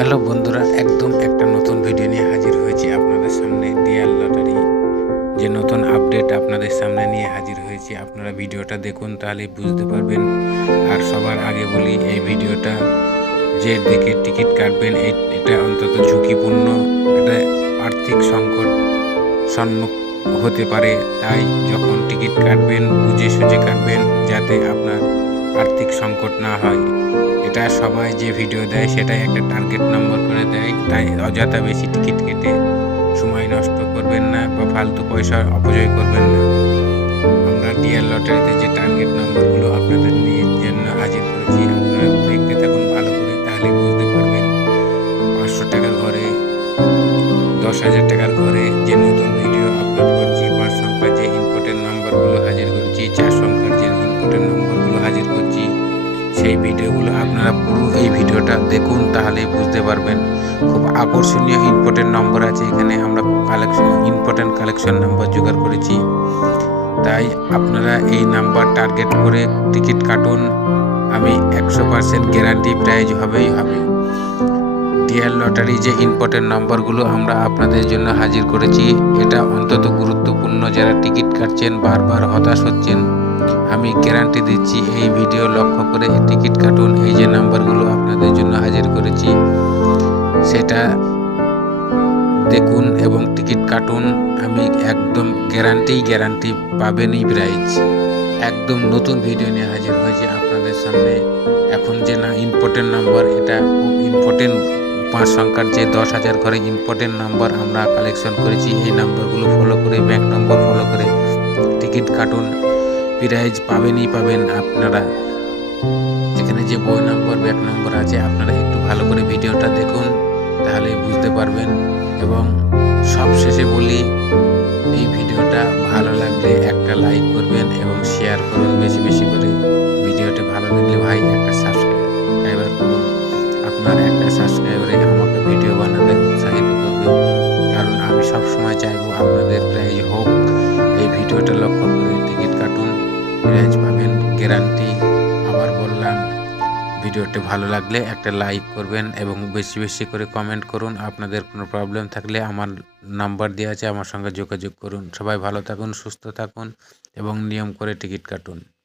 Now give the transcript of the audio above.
Hello বন্ধুরা, একদম একটা নতুন ভিডিও নিয়ে হাজির হয়েছি আপনাদের সামনে। ডিয়ার লটারি যে নতুন আপডেট আপনাদের সামনে নিয়ে হাজির হয়েছি। আপনারা ভিডিওটা দেখুন, তাহলেই বুঝতে পারবেন। আর সবার আগে বলি, এই ভিডিওটা যে দেখে টিকিট কাটবেন এটা অন্তত ঝুঁকিপূর্ণ। এটা আর্থিক সংকট সম্মুখ হতে পারে, তাই যখন টিকিট কাটবেন বুঝে সুঝে কাটবেন, যাতে আপনার আর্থিক সংকট না হয়। এটা সবাই যে ভিডিও দেয় সেটাই একটা টার্গেট নম্বর করে দেয়, তাই অযথা বেশি টিকিট কেটে সময় নষ্ট করবেন না বা ফালতু পয়সা অপচয় করবেন না। আমরা ডিয়ার লটারিতে যে টার্গেট নম্বরগুলো আপনাদের নিয়ে জন্য হাজির করেছি, আপনারা দেখতে থাকুন ভালো করে, তাহলে বুঝতে পারবেন। 500 টাকার ঘরে, 10,000 টাকার ঘরে যে নতুন ভিডিও আপলোড করছি, 5 সংখ্যার যে ইম্পর্টেন্ট নম্বরগুলো হাজির করছি, 4 সংখ্যার যে ইম্পর্টেন্ট নম্বরগুলো হাজির করছি, সেই ভিডিওগুলো আপনারা পুরো এই ভিডিওটা দেখুন, তাহলেই বুঝতে পারবেন। খুব আকর্ষণীয় ইম্পর্টেন্ট নম্বর আছে এখানে। আমরা ইম্পর্টেন্ট কালেকশন নাম্বার জোগাড় করেছি, তাই আপনারা এই নাম্বার টার্গেট করে টিকিট কাটুন। আমি 100% গ্যারান্টি প্রাইজ হবেই হবে। ডিয়ার লটারি যে ইম্পর্টেন্ট নম্বরগুলো আমরা আপনাদের জন্য হাজির করেছি, এটা অন্তত গুরুত্বপূর্ণ। যারা টিকিট কাটছেন, বারবার হতাশ হচ্ছেন, আমি গ্যারান্টি দিচ্ছি, এই ভিডিও লক্ষ্য করে টিকিট কাটুন। এই যে নাম্বারগুলো আপনাদের জন্য হাজির করেছি সেটা দেখুন এবং টিকিট কাটুন। আমি একদম গ্যারান্টি পাবেনই প্রাইজ। একদম নতুন ভিডিও নিয়ে হাজির হয়েছি আপনাদের সামনে। এখন যে না ইম্পর্টেন্ট নাম্বার, এটা খুব ইম্পর্টেন্ট। 5 সংখ্যার যে 10,000 ঘরে ইম্পর্টেন্ট নাম্বার আমরা কালেকশন করেছি। এই নাম্বারগুলো ফলো করে, ব্যাংক নম্বর ফলো করে টিকিট কাটুন, প্রাইজ পাবেনই পাবেন আপনারা। এখানে যে বই নম্বর, ব্যাক নম্বর আছে, আপনারা একটু ভালো করে ভিডিওটা দেখুন, তাহলে বুঝতে পারবেন। এবং সবশেষে বলি, এই ভিডিওটা ভালো লাগলে একটা লাইক করবেন এবং শেয়ার করুন বেশি বেশি করে। ভিডিওটা ভালো লাগলে ভাই একটা সাবস্ক্রাইবার করুন। আপনার একটা সাবস্ক্রাইবারে আমাকে ভিডিও বানাতে উৎসাহিত করবে, কারণ আমি সবসময় চাইবো আপনাদের প্রাইজ হোক। এই ভিডিওটা লক্ষ্য করে টিকিট কাটুন, প্রাইজ পাবেন গ্যারান্টি। আবার বললাম, ভিডিওটা ভালো লাগলে একটা লাইক করবেন এবং বেশি বেশি করে কমেন্ট করুন। আপনাদের কোনো প্রবলেম থাকলে আমার নাম্বার দেওয়া আছে, আমার সঙ্গে যোগাযোগ করুন। সবাই ভালো থাকুন, সুস্থ থাকুন এবং নিয়ম করে টিকিট কাটুন।